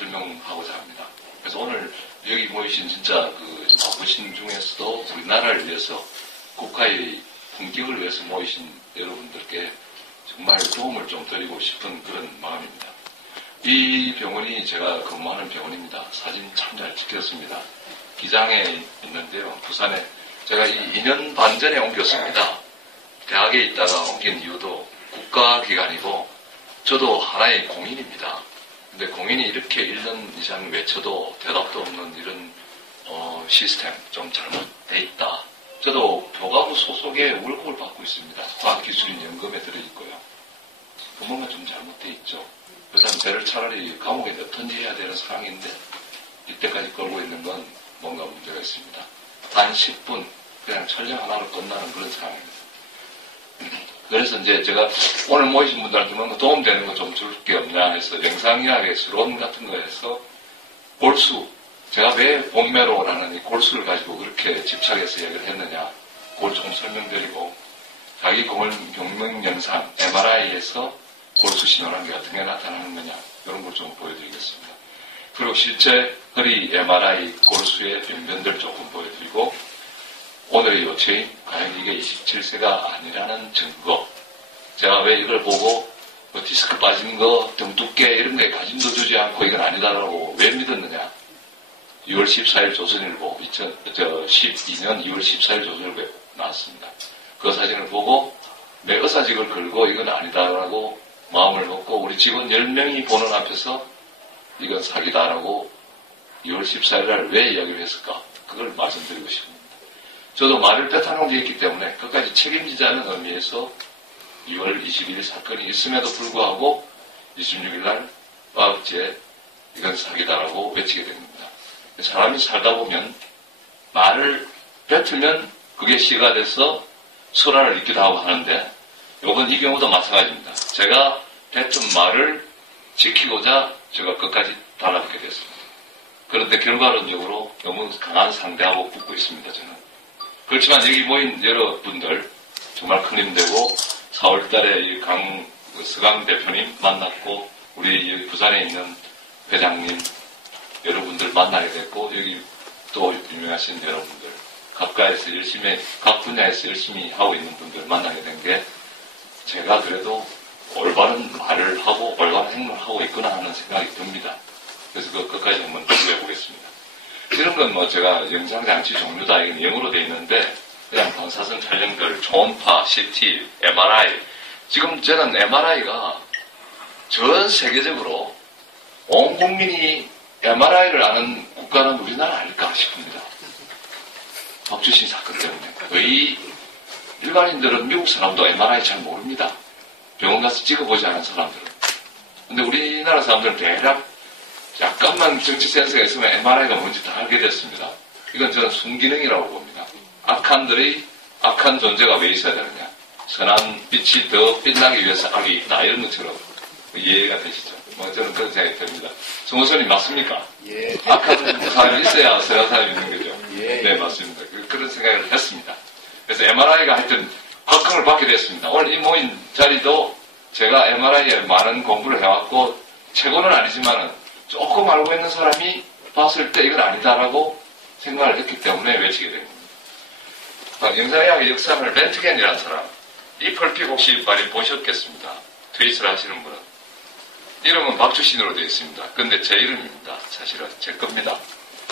설명하고자 합니다. 그래서 오늘 여기 모이신 진짜 그 바쁘신 중에서도 우리나라를 위해서 국가의 품격을 위해서 모이신 여러분들께 정말 도움을 좀 드리고 싶은 그런 마음입니다. 이 병원이 제가 근무하는 병원입니다. 사진 참 잘 찍혔습니다. 기장에 있는데요. 부산에 제가 2년 반 전에 옮겼습니다. 대학에 있다가 옮긴 이유도 국가기관이고 저도 하나의 공인입니다. 근데 공인이 이렇게 1년 이상 외쳐도 대답도 없는 이런 시스템 좀 잘못돼 있다. 저도 교과부 소속의 월급을 받고 있습니다. 과학기술인 연금에 들어있고요. 뭔가 좀 잘못돼 있죠. 그래서 저를 차라리 감옥에 넣던지 해야 되는 상황인데 이때까지 끌고 있는 건 뭔가 문제가 있습니다. 단 10분 그냥 촬영 하나로 끝나는 그런 상황입니다. 그래서 이제 제가 오늘 모이신 분들한테 뭔가 도움되는 거 좀 줄 게 없냐 해서 영상의학의 수론 같은 거에서 골수, 제가 왜 본메로라는 이 골수를 가지고 그렇게 집착해서 얘기를 했느냐, 그걸 조금 설명드리고, 자기 경명 영상, MRI에서 골수 신호라는 게 어떻게 나타나는 거냐, 이런 걸 좀 보여드리겠습니다. 그리고 실제 허리 MRI 골수의 변변들 조금 보여드리고, 오늘의 요체인, 과연 이게 27세가 아니라는 증거. 제가 왜 이걸 보고, 뭐 디스크 빠진 거, 등 두께, 이런 거에 관심도 주지 않고 이건 아니다라고 왜 믿었느냐. 6월 14일 조선일보, 2012년 6월 14일 조선일보에 나왔습니다. 그 사진을 보고, 내 의사직을 걸고 이건 아니다라고 마음을 먹고, 우리 직원 10명이 보는 앞에서 이건 사기다라고 6월 14일 날 왜 이야기를 했을까? 그걸 말씀드리고 싶습니다. 저도 말을 뺏어놓은 게 있기 때문에 끝까지 책임지자는 의미에서 2월 22일 사건이 있음에도 불구하고 26일 날 과학지에 이건 사기다라고 외치게 됩니다. 사람이 살다 보면 말을 뱉으면 그게 시가 돼서 설화를 잊기도 하고 하는데 요건 이 경우도 마찬가지입니다. 제가 뱉은 말을 지키고자 제가 끝까지 달라붙게 됐습니다. 그런데 결과론적으로 너무 강한 상대하고 붙고 있습니다. 저는. 그렇지만 여기 모인 여러분들 정말 큰 힘되고 4월달에 서강 대표님 만났고 우리 부산에 있는 회장님 여러분들 만나게 됐고 여기 또 유명하신 여러분들 각가에서 열심히 각 분야에서 열심히 하고 있는 분들 만나게 된 게 제가 그래도 올바른 말을 하고 올바른 행동을 하고 있구나 하는 생각이 듭니다. 그래서 그 끝까지 한번 비교해 보겠습니다. 이런 건 뭐 제가 영상장치 종류다 이건 영어로 돼 있는데 그냥 방사선 촬영들, 초음파, CT, MRI 지금 저는 MRI가 전 세계적으로 온 국민이 MRI를 아는 국가는 우리나라 아닐까 싶습니다. 박주신 사건 때문에 거의 일반인들은 미국 사람도 MRI 잘 모릅니다. 병원 가서 찍어보지 않은 사람들은. 근데 우리나라 사람들은 대략 약간만 정치 센스가 있으면 MRI가 뭔지 다 알게 됐습니다. 이건 저는 순기능이라고 봅니다. 악한들의 악한 존재가 왜 있어야 되느냐. 선한 빛이 더 빛나기 위해서 악이 있다. 이런 것처럼 이해가 되시죠? 뭐 저는 그런 생각이 듭니다. 정호선님 맞습니까? 예. 악한 사람이 있어야 선한 사람이 있는 거죠? 예. 네, 맞습니다. 그런 생각을 했습니다. 그래서 MRI가 하여튼 각광을 받게 됐습니다. 오늘 이 모인 자리도 제가 MRI에 많은 공부를 해왔고 최고는 아니지만은 조금 알고 있는 사람이 봤을 때 이건 아니다라고 생각을 했기 때문에 외치게 된 겁니다. 영상의학의 역사를 렌트겐이라는 사람, 이 펄픽 혹시 많이 보셨겠습니다. 트윗을 하시는 분은. 이름은 박주신으로 되어 있습니다. 근데 제 이름입니다. 사실은 제 겁니다.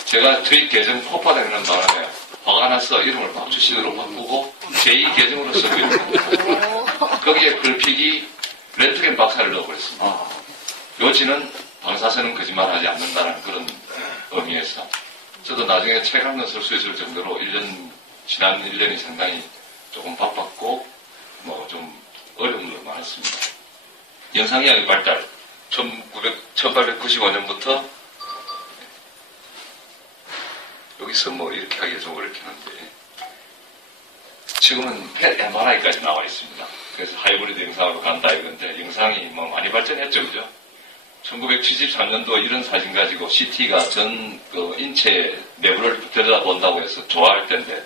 제가 트윗 계정 폭파되는 바람에 화가 나서 이름을 박주신으로 바꾸고 제2 계정으로 쓰고 있습니다. 거기에 펄픽이 렌트겐 박사를 넣어버렸습니다. 요지는 방사선은 거짓말하지 않는다는 그런 의미에서 저도 나중에 책 한 권 쓸 수 있을 정도로 지난 1년이 상당히 조금 바빴고 뭐 좀 어려움도 많았습니다. 영상의학의 발달 1895년부터 여기서 뭐 이렇게 하기가 좀 어렵긴 한데 지금은 펫 MRI까지 나와 있습니다. 그래서 하이브리드 영상으로 간다 이건데 영상이 뭐 많이 발전했죠, 그죠? 1973년도 이런 사진 가지고 CT가 전 인체 내부를 들여다본다고 해서 좋아할 텐데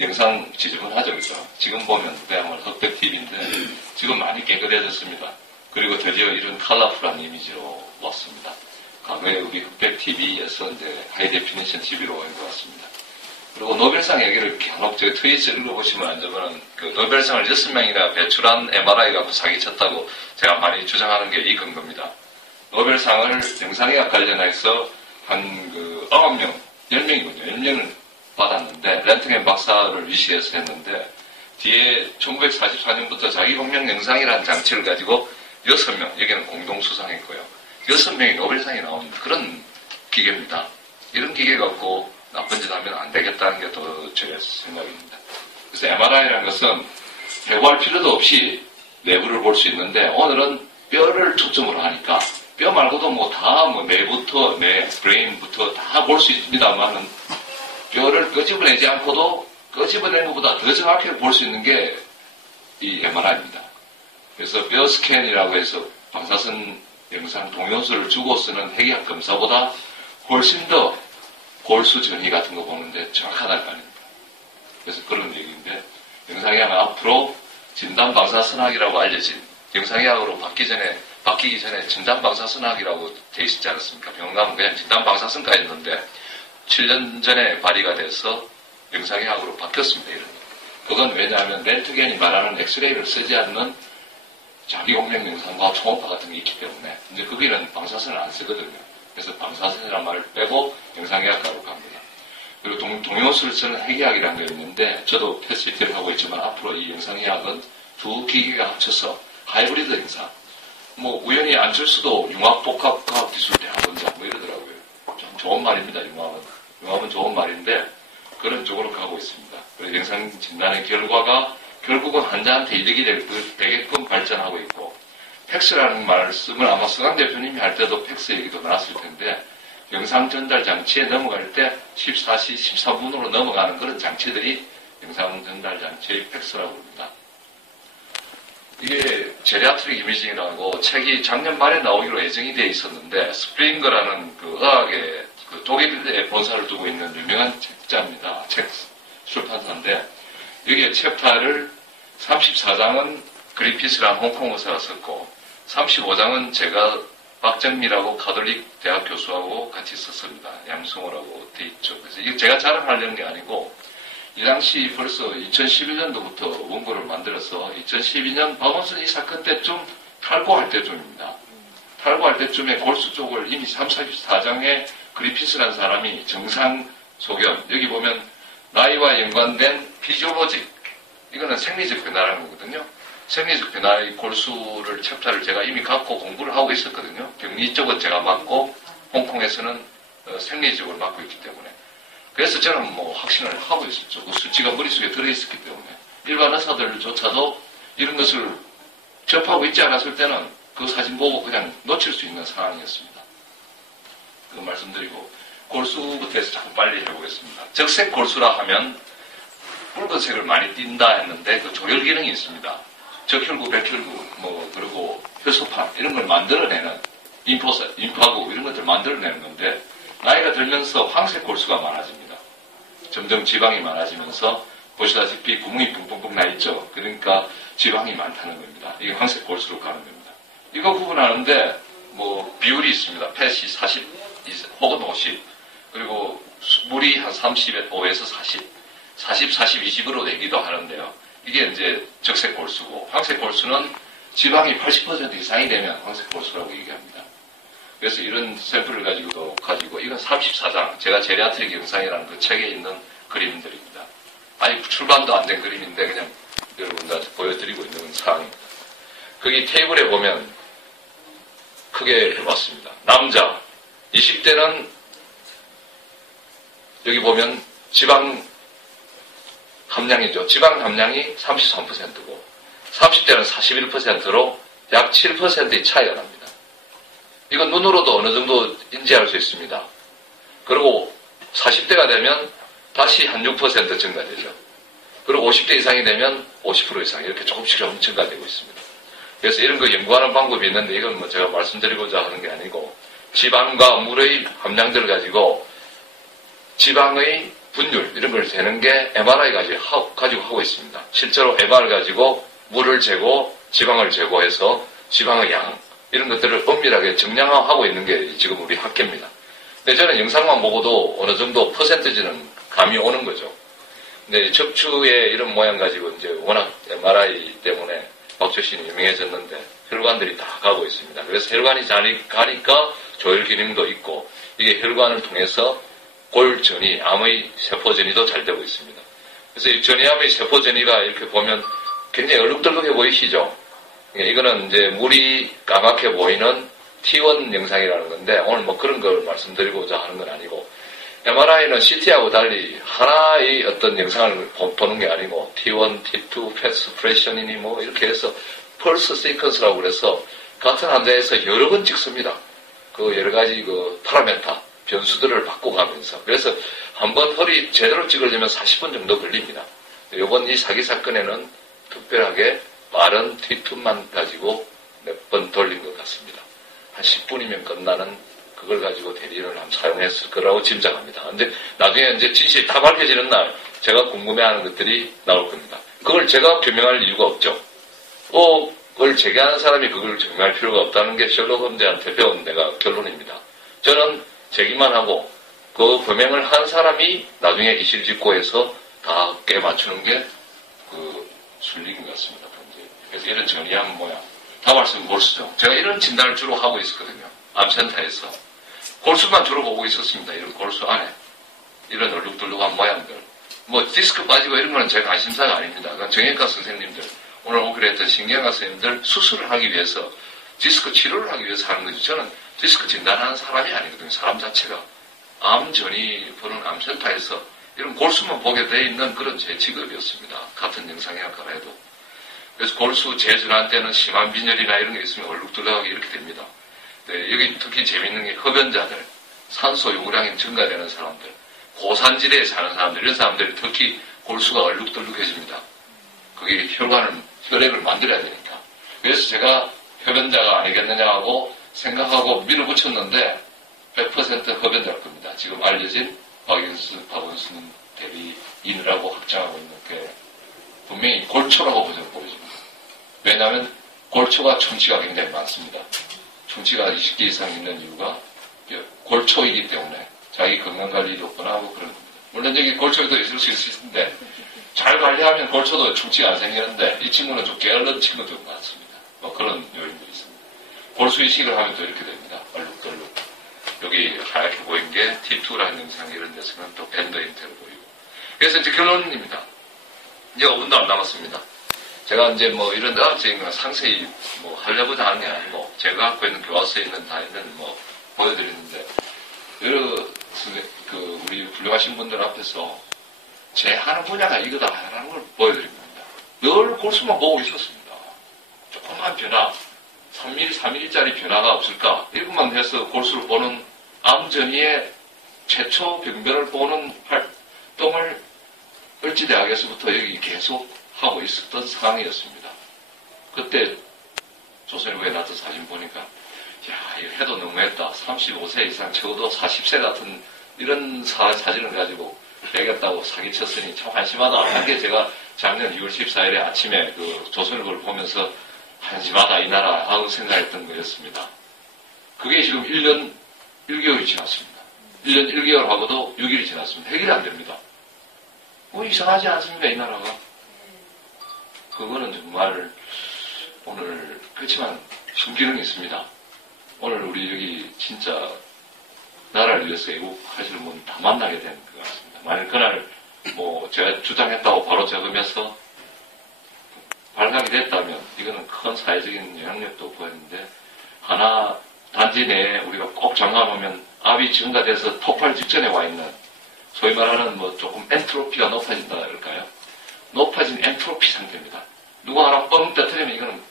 영상 지저분하죠, 그죠? 지금 보면 그야말로 흑백 TV인데 지금 많이 깨끗해졌습니다. 그리고 드디어 이런 컬러풀한 이미지로 왔습니다. 과거에 우리 흑백 TV에서 이제 하이 데피니션 TV로 온 것 같습니다. 그리고 노벨상 얘기를 간혹 저 트윗을 읽어보시면 알지만 그 노벨상을 6명이나 배출한 MRI가 사기쳤다고 제가 많이 주장하는 게 이 근거입니다. 노벨상을 영상의학 관련해서 한 9명, 10명이군요. 10명을 받았는데 렌트겐 박사를 위시해서 했는데 뒤에 1944년부터 자기공명 영상이라는 장치를 가지고 6명, 여기는 공동 수상했고요. 6명이 노벨상이 나온 그런 기계입니다. 이런 기계 갖고 나쁜 짓 하면 안 되겠다는 게 더 제 생각입니다. 그래서 MRI라는 것은 해부할 필요도 없이 내부를 볼 수 있는데 오늘은 뼈를 초점으로 하니까 뼈 말고도 뇌부터 브레인부터 다 볼 수 있습니다만은 뼈를 끄집어내지 않고도 끄집어내는 것보다 더 정확하게 볼 수 있는 게 이 MRI입니다. 그래서 뼈 스캔이라고 해서 방사선 영상 동요수를 주고 쓰는 핵의학 검사보다 훨씬 더 골수 전이 같은 거 보는데 정확하다는 거 아닙니다. 그래서 그런 얘기인데 영상의학은 앞으로 진단방사선학이라고 알려진 영상의학으로 바뀌기 전에 진단방사선학이라고 돼 있지 않았습니까? 병원 가면 그냥 진단방사선가 했는데 7년 전에 발의가 돼서 영상의학으로 바뀌었습니다. 이런 거. 그건 왜냐하면 렌트겐이 말하는 엑스레이를 쓰지 않는 자기공명 영상과 초음파 같은 게 있기 때문에 이제 거기는 방사선을 안 쓰거든요. 그래서 방사선이라는 말을 빼고 영상의학과로 갑니다. 그리고 동요수를 쓰는 핵의학이라는 게 있는데 저도 패시티를 하고 있지만 앞으로 이 영상의학은 두 기계가 합쳐서 하이브리드 영상 우연히 안철수도 융합복합과학기술대학원장 이러더라고요. 좀 좋은 말입니다. 융합은 좋은 말인데 그런 쪽으로 가고 있습니다. 그리고 영상 진단의 결과가 결국은 환자한테 이득이 되게끔 발전하고 있고 팩스라는 말씀을 아마 서강 대표님이 할 때도 팩스 얘기도 나왔을 텐데 영상 전달 장치에 넘어갈 때 14시 13분으로 넘어가는 그런 장치들이 영상 전달 장치의 팩스라고 합니다. 이게 제리아트릭 이미징이라고 책이 작년 말에 나오기로 예정이 되어 있었는데 스프링거라는 그 의학의 그 독일에 본사를 두고 있는 유명한 책자입니다. 책 출판사인데 여기에 챕터를 34장은 그리피스라는 홍콩 의사가 썼고 35장은 제가 박정미라고 가톨릭 대학 교수하고 같이 썼습니다. 양승호라고 돼 있죠. 그래서 이거 제가 자랑하려는 게 아니고 이 당시 벌써 2011년도부터 원고를 만들어서 2012년 박원순 이 사건 때쯤 탈고할 때쯤입니다. 탈고할 때쯤에 골수 쪽을 이미 34장에 그리피스라는 사람이 정상 소견 여기 보면 나이와 연관된 피지올로직 이거는 생리적 변화라는 거거든요. 생리적 변화의 골수를 챕터를 제가 이미 갖고 공부를 하고 있었거든요. 격리 쪽은 제가 맡고 홍콩에서는 생리적으로 맡고 있기 때문에 그래서 저는 확신을 하고 있었죠. 그 수치가 머릿속에 들어있었기 때문에 일반 의사들조차도 이런 것을 접하고 있지 않았을 때는 그 사진 보고 그냥 놓칠 수 있는 상황이었습니다. 그 말씀드리고 골수부터 해서 조금 빨리 해보겠습니다. 적색 골수라 하면 붉은색을 많이 띈다 했는데 그 조절 기능이 있습니다. 적혈구, 백혈구, 그리고 효소판 이런 걸 만들어내는 인파구 이런 것들을 만들어내는 건데 나이가 들면서 황색 골수가 많아집니다. 점점 지방이 많아지면서 보시다시피 구멍이 뻥뻥뻥 나 있죠. 그러니까 지방이 많다는 겁니다. 이게 황색 골수로 가는 겁니다. 이거 구분하는데 비율이 있습니다. 펫이 40 혹은 50 그리고 물이 한 35에서 40, 20으로 내기도 하는데요. 이게 이제 적색 골수고 황색 골수는 지방이 80% 이상이 되면 황색 골수라고 얘기합니다. 그래서 이런 샘플을 가지고 이건 34장 제가 제리아트릭 영상이라는 그 책에 있는 그림들입니다. 아니 출간도 안 된 그림인데 그냥 여러분들한테 보여드리고 있는 사항입니다. 거기 테이블에 보면 크게 해봤습니다. 남자 20대는 여기 보면 지방 함량이죠. 지방 함량이 33%고 30대는 41%로 약 7%의 차이가 납니다. 이건 눈으로도 어느 정도 인지할 수 있습니다. 그리고 40대가 되면 다시 한 6% 증가되죠. 그리고 50대 이상이 되면 50% 이상 이렇게 조금씩 증가되고 있습니다. 그래서 이런 거 연구하는 방법이 있는데 이건 제가 말씀드리고자 하는 게 아니고 지방과 물의 함량들을 가지고 지방의 분율 이런 걸 재는 게 MRI 가지고 하고 있습니다. 실제로 MRI 가지고 물을 재고 지방을 재고해서 지방의 양 이런 것들을 엄밀하게 정량화하고 있는 게 지금 우리 학계입니다. 근데 저는 영상만 보고도 어느 정도 퍼센트지는 감이 오는 거죠. 근데 척추의 이런 모양 가지고 이제 워낙 MRI 때문에 박조신이 유명해졌는데 혈관들이 다 가고 있습니다. 그래서 혈관이 잘 가니까 조혈 기능도 있고 이게 혈관을 통해서 골전이, 암의 세포 전이도 잘 되고 있습니다. 그래서 이 전이암의 세포 전이가 이렇게 보면 굉장히 얼룩덜룩해 보이시죠? 이거는 이제 물이 까맣게 보이는 T1 영상이라는 건데 오늘 뭐 그런 걸 말씀드리고자 하는 건 아니고 MRI는 CT하고 달리 하나의 어떤 영상을 보는 게 아니고 T1, T2, 패스프레션이니 뭐 이렇게 해서 펄스 시퀀스라고 그래서 같은 환자에서 여러 번 찍습니다. 그 여러 가지 그 파라메타, 변수들을 바꿔가면서. 그래서 한번 허리 제대로 찍으려면 40분 정도 걸립니다. 이번 이 사기 사건에는 특별하게 빠른 T2만 가지고 몇 번 돌린 것 같습니다. 한 10분이면 끝나는 그걸 가지고 대리인을 한번 사용했을 거라고 짐작합니다. 근데 나중에 이제 진실이 다 밝혀지는 날 제가 궁금해하는 것들이 나올 겁니다. 그걸 제가 규명할 이유가 없죠. 그걸 제기하는 사람이 그걸 증명할 필요가 없다는 게 셜록 홈즈한테 배운 내가 결론입니다. 저는 제기만 하고 그 범행을 한 사람이 나중에 이실직고해서 다 깨맞추는 게 그 순리인 것 같습니다. 그래서 이런 전이암 모양. 다 말씀 골수죠. 제가 이런 진단을 주로 하고 있었거든요. 암센터에서. 골수만 주로 보고 있었습니다. 이런 골수 안에. 이런 얼룩덜룩한 모양들. 뭐 디스크 빠지고 이런 거는 제 관심사가 아닙니다. 그러니까 정형외과 선생님들, 오늘 오기로 했던 신경외과 선생님들 수술을 하기 위해서 디스크 치료를 하기 위해서 하는 거죠. 저는 디스크 진단하는 사람이 아니거든요. 사람 자체가. 암 전이 보는 암센터에서 이런 골수만 보게 돼 있는 그런 제 직업이었습니다. 같은 영상의학과라 해도. 그래서 골수 재질환 때는 심한 빈혈이나 이런 게 있으면 얼룩덜룩하게 이렇게 됩니다. 네, 여기 특히 재밌는 게 흡연자들, 산소 요구량이 증가되는 사람들, 고산지대에 사는 사람들, 이런 사람들이 특히 골수가 얼룩덜룩해집니다. 그게 혈액을 만들어야 되니까. 그래서 제가 흡연자가 아니겠느냐 하고 생각하고 밀어붙였는데 100% 흡연자일 겁니다. 지금 알려진 박원순 대리인이라고 확정하고 있는 게 분명히 골초라고 보여집니다. 왜냐하면 골초가 충치가 굉장히 많습니다. 충치가 20개 이상 있는 이유가 골초이기 때문에 자기 건강관리도 뻔하고 그런 겁니다. 물론 여기 골초도 있을 수 있는데 잘 관리하면 골초도 충치가 안 생기는데 이 친구는 좀 게을른 친구도 많습니다. 뭐 그런 요인도 있습니다. 골수 이식을 하면 또 이렇게 됩니다. 얼룩덜룩. 여기 하얗게 보인 게 T2라는 영상 이런 데서는 또 밴더 형태로 보이고. 그래서 이제 결론입니다. 이제 5분도 안 남았습니다. 제가 이제 뭐 이런 의학적인 건 상세히 뭐 하려고자 하는 게 아니고 제가 갖고 있는 교과서에 있는 다 있는 뭐 보여드리는데 여러 그 우리 훌륭하신 분들 앞에서 제 하는 분야가 이거다라는 걸 보여드립니다. 늘 골수만 보고 있었습니다. 조그만 변화, 3mm, 4mm짜리 변화가 없을까? 이것만 해서 골수를 보는 암전이의 최초 병변을 보는 활동을 을지대학에서부터 여기 계속 하고 있었던 상황이었습니다. 그때 조선일보에 나왔던 사진 보니까 야, 이거 해도 너무했다. 35세 이상 적어도 40세 같은 이런 사진을 가지고 빼겠다고 사기쳤으니 참 한심하다. 한 게 제가 작년 6월 14일에 아침에 그 조선일보를 보면서 한심하다 이 나라 하고 생각했던 거였습니다. 그게 지금 1년 1개월이 지났습니다. 1년 1개월 하고도 6일이 지났습니다. 해결이 안 됩니다. 뭐 이상하지 않습니까 이 나라가. 그거는 정말 오늘 그렇지만 순기능이 있습니다. 오늘 우리 여기 진짜 나라를 위해서 애국하시는 분 다 만나게 된 것 같습니다. 만약 그날 뭐 제가 주장했다고 바로 적으면서 발각이 됐다면 이거는 큰 사회적인 영향력도 보였는데 하나 단지 내에 우리가 꼭 장담하면 압이 증가돼서 폭발 직전에 와 있는 소위 말하는 뭐 조금 엔트로피가 높아진다 그럴까요? 높아진 엔트로피 상태입니다. 누구 하나 뻥 떠뜨리면 이거는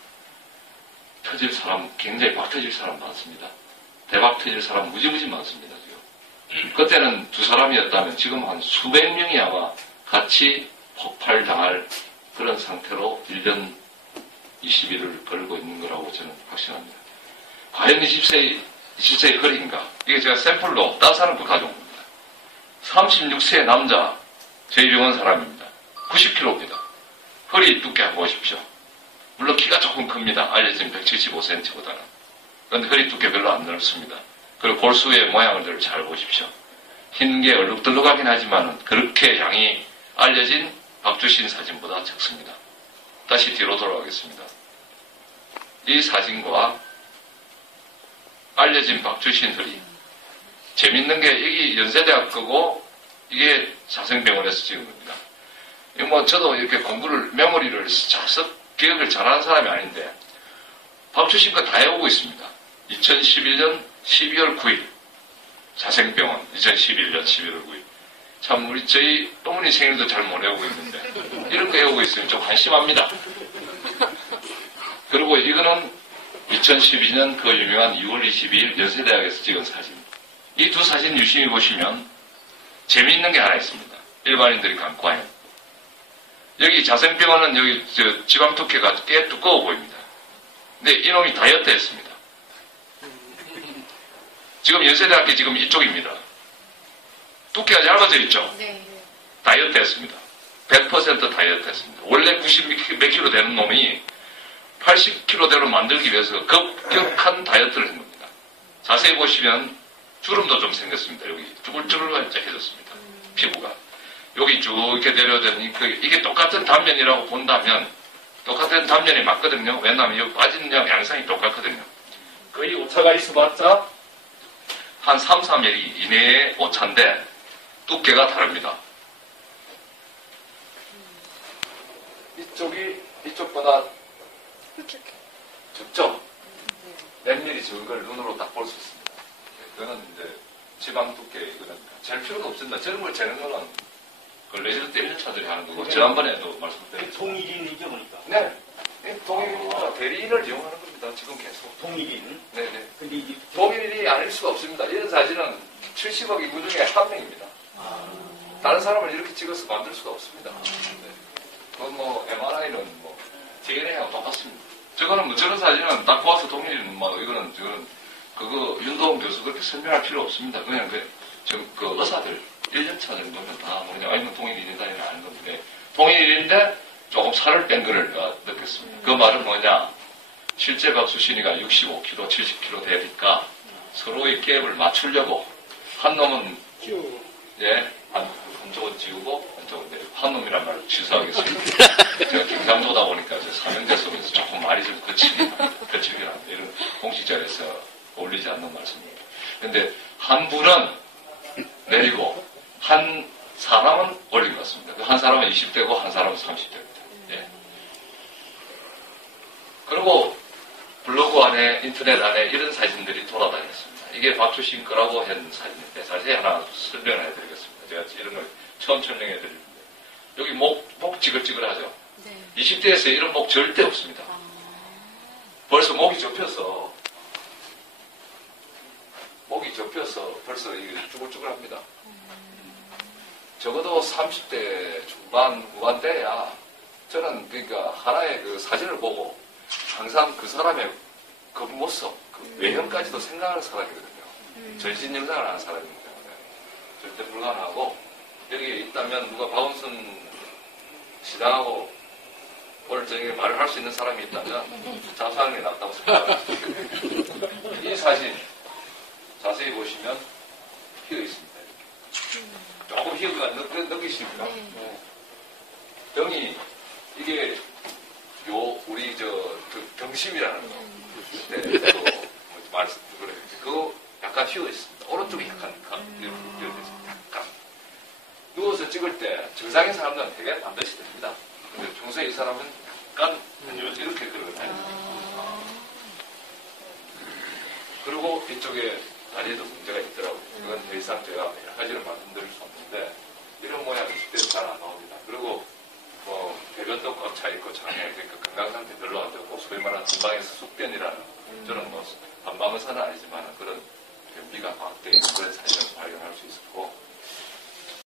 터질 사람, 굉장히 막 터질 사람 많습니다. 대박 터질 사람 무지무지 많습니다, 지금. 그때는 두 사람이었다면 지금 한 수백 명이 아마 같이 폭발당할 그런 상태로 1년 20일을 걸고 있는 거라고 저는 확신합니다. 과연 20세의 허리인가? 이게 제가 샘플로 딴 사람 거 가져온 겁니다. 36세 남자, 저희 병원 사람입니다. 90kg입니다. 허리 두께 한번 보십시오. 물론 키가 조금 큽니다. 알려진 175cm보다는. 그런데 허리 두께 별로 안 넓습니다. 그리고 골수의 모양을 잘 보십시오. 흰 게 얼룩덜룩하긴 하지만 그렇게 양이 알려진 박주신 사진보다 적습니다. 다시 뒤로 돌아가겠습니다. 이 사진과 알려진 박주신 허리. 재밌는 게 여기 연세대학 거고 이게 자생병원에서 찍은 겁니다. 뭐 저도 이렇게 공부를 메모리를 기억을 잘하는 사람이 아닌데 박주신 거 다 해오고 있습니다. 2011년 12월 9일 자생병원 2011년 11월 9일 참 우리 저희 어머니 생일도 잘 못 외우고 있는데 이런 거 외우고 있으면 좀 한심합니다. 그리고 이거는 2012년 그 유명한 6월 22일 연세대학에서 찍은 사진. 이 두 사진 유심히 보시면 재미있는 게 하나 있습니다. 일반인들이 간과해요. 여기 자생병원은 여기 지방 두께가 꽤 두꺼워 보입니다. 근데 이놈이 다이어트 했습니다. 지금 연세대학교 지금 이쪽입니다. 두께가 얇아져 있죠? 네. 다이어트 했습니다. 100% 다이어트 했습니다. 원래 90 몇 킬로 되는 놈이 80kg대로 만들기 위해서 급격한 다이어트를 한 겁니다. 자세히 보시면 주름도 좀 생겼습니다. 여기 쭈글쭈글해졌습니다. 피부가. 여기 쭉 이렇게 내려오더니 이게 똑같은 단면이라고 본다면 똑같은 단면이 맞거든요. 왜냐하면 여기 빠지는 양상이 똑같거든요. 거의 오차가 있어봤자 한 3, 3mm 이내의 오차인데 두께가 다릅니다. 이쪽보다 적죠? 몇 미리 적은 걸 눈으로 딱 볼 수 있습니다. 이거는 이제 지방 두께, 이거는 잴 필요가 없습니다. 저런 걸 재는 거는 그 레지던트 1년차들이 하는 거고, 지난번에도 말씀드렸죠. 동일인이죠, 그러니까? 네. 동일인입니다. 대리인을 이용하는 겁니다. 지금 계속. 동일인? 네네. 근데 이게 동일인이 아닐 수가 없습니다. 이런 사진은 70억 인구 중에 한 명입니다. 다른 사람을 이렇게 찍어서 만들 수가 없습니다. 네. 그건 뭐, MRI는 뭐, DNA하고 똑같습니다. 저런 사진은 딱 보아서 동일인, 이거는, 그거, 윤도원 교수 그렇게 설명할 필요 없습니다. 그냥 그 의사들, 1년차 정도면 다 뭐냐, 아니면 동일인이다, 이런 아는 건데, 동일인인데 조금 살을 뺀 거를 느꼈습니다. 그 말은 뭐냐, 실제 박수신이가 65kg, 70kg 되니까 서로의 갭을 맞추려고, 한 놈은, 예, 한쪽은 지우고, 한쪽은 내리고, 한 놈이란 말을 취소하겠습니다. 제가 경상도다 보니까 삼형제 속에서 조금 말이 좀 거칠긴 합니다. 이런 공식자리에서 어울리지 않는 말씀입니다. 근데 한 분은 내리고 한 사람은 올린 것 같습니다. 그 한 사람은 20대고 한 사람은 30대입니다. 예. 그리고 블로그 안에 인터넷 안에 이런 사진들이 돌아다녔습니다. 이게 박주신 거라고 한 사진인데 자세히 하나 설명을 해드리겠습니다. 제가 이런 걸 처음 설명해드리는데 여기 목 찌글찌글하죠? 네. 20대에서 이런 목 절대 없습니다. 벌써 목이 접혀서 벌써 이게 쭈글쭈글합니다. 적어도 30대 중반, 후반 때야 저는 그러니까 하나의 그 사진을 보고 항상 그 사람의 겉모습, 그 외형까지도 생각하는 사람이거든요. 전신 영상을 하는 사람이기 때문에 절대 불가능하고 여기 있다면 누가 박원순 시장하고 오늘 저녁에 말을 할 수 있는 사람이 있다면 자수하는 게 낫다고 생각합니다. 이 사진 자세히 보시면 휘어 있습니다. 조금 휘어가 느끼십니까? 병이 이게 우리 그 병심이라는 거 그거 약간 휘어 있습니다. 오른쪽이 약간 휘어 있습니다. 약간 누워서 찍을 때 정상인 사람들은 되게 반드시 됩니다. 근데 평소에 이 사람은 약간 이렇게 그러거든요. 그리고 이쪽에 다리에도 문제가 있더라고요. 그건 더 이상 제가 여러 가지를 말씀드릴 수 없는데 이런 모양이 10대에서 잘 안 나옵니다. 그리고 배변도 꽉 차 있고 장에 그러니까 건강 상태 별로 안 좋고 소위 말하는 한방에서 숙변이라는 저는 한방의사는 아니지만 그런 변비가 과학되어 있는 그런 사진을 발견할 수 있었고